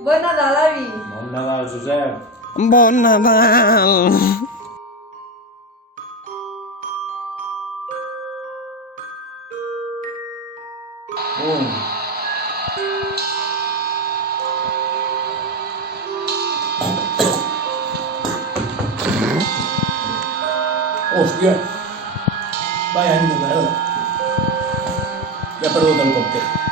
Bon Nadal, avi. Bon Nadal, Josep. Bon Nadal! Hòstia! Vaya any de merda. Ja he perdut el còctel.